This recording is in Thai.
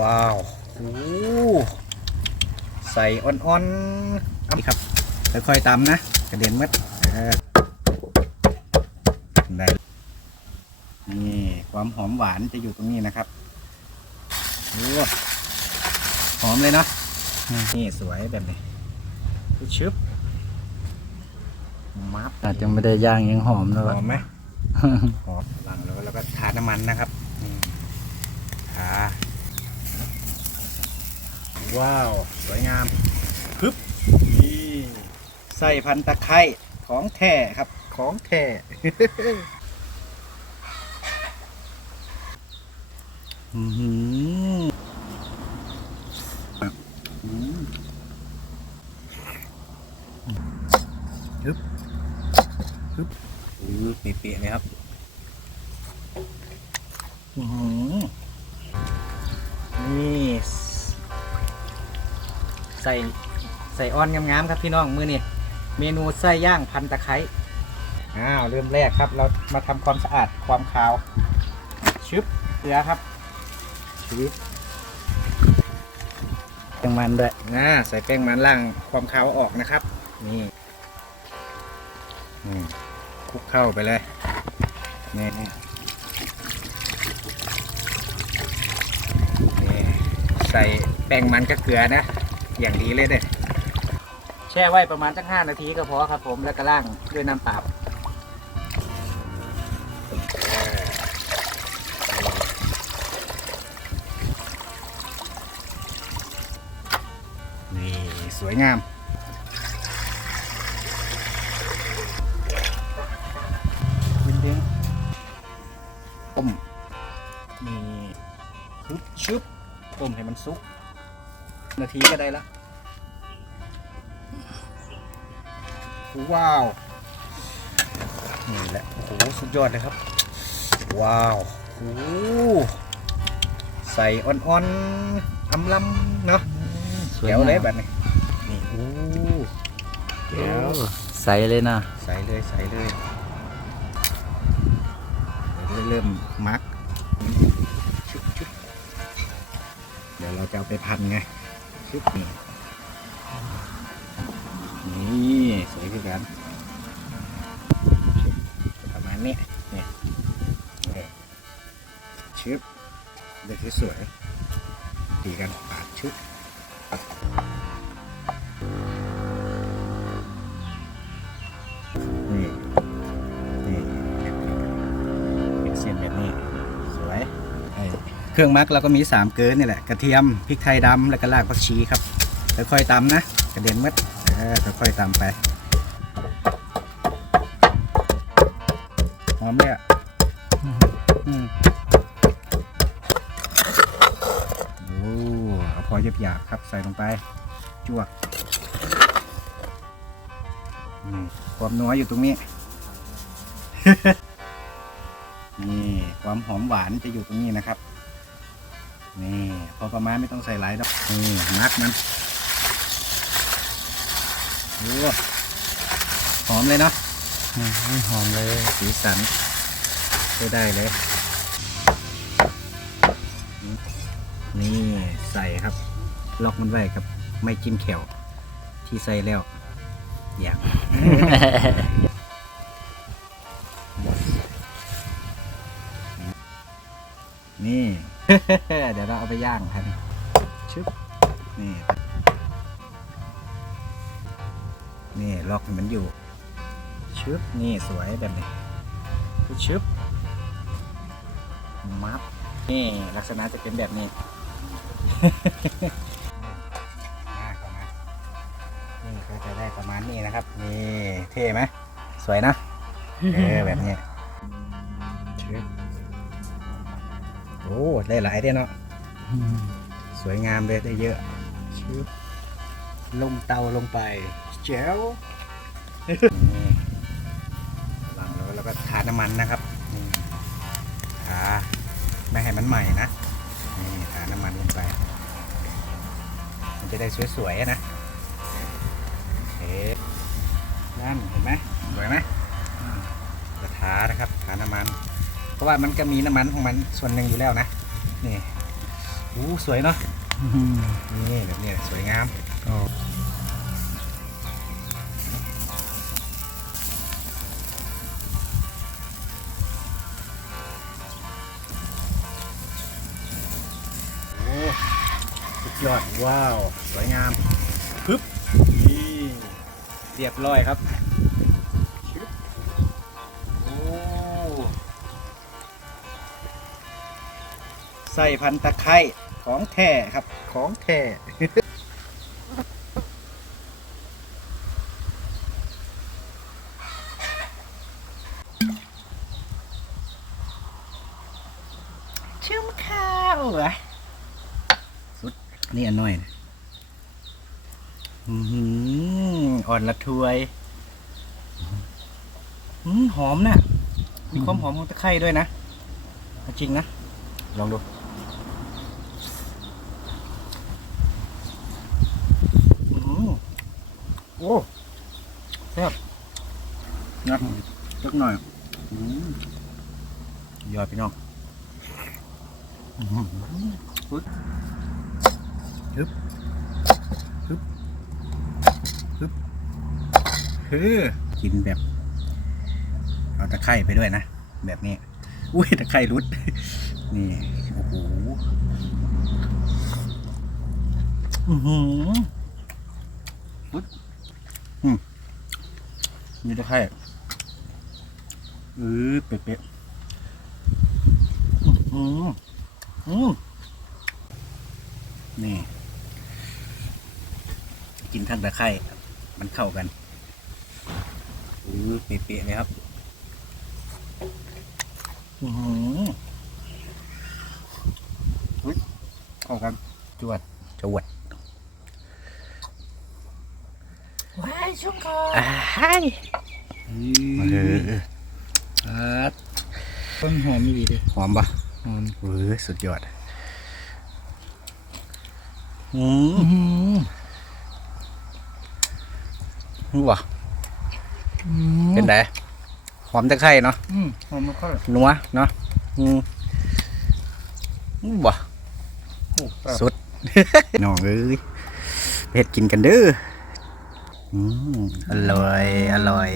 ว้าวโอ้ใส่อ่อนๆนี่ครับค่อยๆตำนะกระเด็นหมัดเออได้นี่ความหอมหวานจะอยู่ตรงนี้นะครับโอ้หอมเลยเนาะนี่สวยแบบนี้ชึบมับอาจจะไม่ได้ย่างยังหอมนะหวะอมไหมหอมหลังแล้วแล้วก็ทาน้ำมันนะครับนี่ทา ว้าว สวยงามฮึบนี่ใส่พันตะไคร้ของแท้ครับของแท้อือหืออืมฮึบฮึบเปียๆเลยครับ อื้อ ใส่ใส่ออนงามๆครับพี่น้องมือนี่เมนูไส้ย่างพันตะไคร้อ้าวเริ่มแรกครับ เรามาทำความสะอาดความคาวชึบเกลือครับชึบยังมันด้วยนะใส่แป้งมันล่างความคาวออกนะครับ นี่นี่คลุกเข้าไปเลยนี่นี่นี่ใส่แป้งมันกับเกลือนะ อย่างดีเลยเด้อแช่ไว้ประมาณสักห้านาทีก็พอครับผมแล้วก็ล่างด้วยน้ำเปล่านี่สวยงามวินเด้งต้มนี่ชุบชุบต้มให้มันสุก นาทีก็ได้ละว้าว นี่แหละ โอ้โห สุดยอดเลยครับ ว้าวโอ้โหใส่อ่อนๆอำลำเนาะสวยเดี๋ยวงามเลยแบบนี้ นี่โอ้เดี๋ยวใสเลยนะ ใส่เลยใส่เลยเดี๋ยวเริ่มมักชุบชุบเดี๋ยวเราจะเอาไปพันไง ชึบนี่นี่สวยคือกันชุบประมาณนี้เนี่ยชึบเด็กสวยๆตีกันป รื่องมักเราก็มี 3 เกลือนี่แหละกระเทียมพริกไทยดำแล้วก็รากผักชีครับค่อยๆตำนะกระเด็นหมัดเออค่อยๆตำไปหอมเลยอะอืมโอ้เอาพอหยาบๆครับใส่ลงไปจวกอืมความนัวอยู่ตรงนี้ นี่ความหอมหวานจะอยู่ตรงนี้นะครับ นี่พอประมาณไม่ต้องใส่หลายดอกนี่มักมันโอ้หอมเลยเนาะอืมหอมเลยสีสันใช้ได้เลย นี่ใส่ครับ ล็อกมันไว้ครับไม่จิ้มแขวที่ใส่แล้วอย่างนี่ เดี๋ยวเราเอาไปย่างครับชึบนี่นี่ล็อกให้มันอยู่ชึบนี่สวยแบบนี้ชึบมับนี่ลักษณะจะเป็นแบบนี้อ่าเข้ามานี่ก็จะได้ประมาณนี้นะครับ นี่เท่ไหมสวยนะเออแบบนี้ อ้ ได้หลายเด้เนาะอืมสวยงามเลยได้เยอะชึบลงเตาลงไปแจ๋วนี่วางแล้วแล้วก็ทาน้ำมันนะครับนี่ทาไม่ให้มันใหม่นะนี่ทาน้ำมันลงไป มันจะได้สวยๆอะนะเอ๊ะนั่นเห็นไหมสวยไหมอืมก็ทานะครับทาน้ำมันเพ ราะว่ามันก็มีน้ำมันของมันส่วนหนึ่งอยู่แล้วนะ นี่อู้สวยเนาะอืมนี่แบบเนี้ยสวยงามอ๋อโอ้สุดยอดว้าว สวยงามปึ๊บนี่เรียบร้อยครับ ส่พันตะไคร้ของแท้ครับของแท้ชิมข้าวเหรอสุดนี่อันน้อยนะอื้อหืออ่อนละทวยอื้อหอมนะมีความหอมของตะไคร้ด้วยนะเอาจริงนะ ลองดู อื้อหือ โอ้แซ่บนะสักหน่อยอื้อยอดพี่น้องปึ๊บฮึบฮึบฮึบฮือกินแบบ เอาตะไคร่ไปด้วยนะ แบบนี้ อุ้ยตะไคร่รุด นี่ โอ้โหอือหือปึ๊บอื มีตะไคร่อือเป๊ะๆอือหืออืมนี่ กินทั้งตะไคร่มันเข้ากันอือเป๊ะๆเลยครับอือหืออุ๊ยเข้ากันจวดจวด ว้ายชุ่มคออ้ายเอออ่าต้นหอมมีดีดิหอมปะหอมเว้ยสุดยอดอืมอืมนี่วะเป็นไงหอมตะไคร่เนาะอืมหอมมากค่อยนัวเนาะอืมนี่วะโอ้แบบสุดน้องเอ้ยไปเฮ็ดกินกันเด้อ อร่อย อร่อย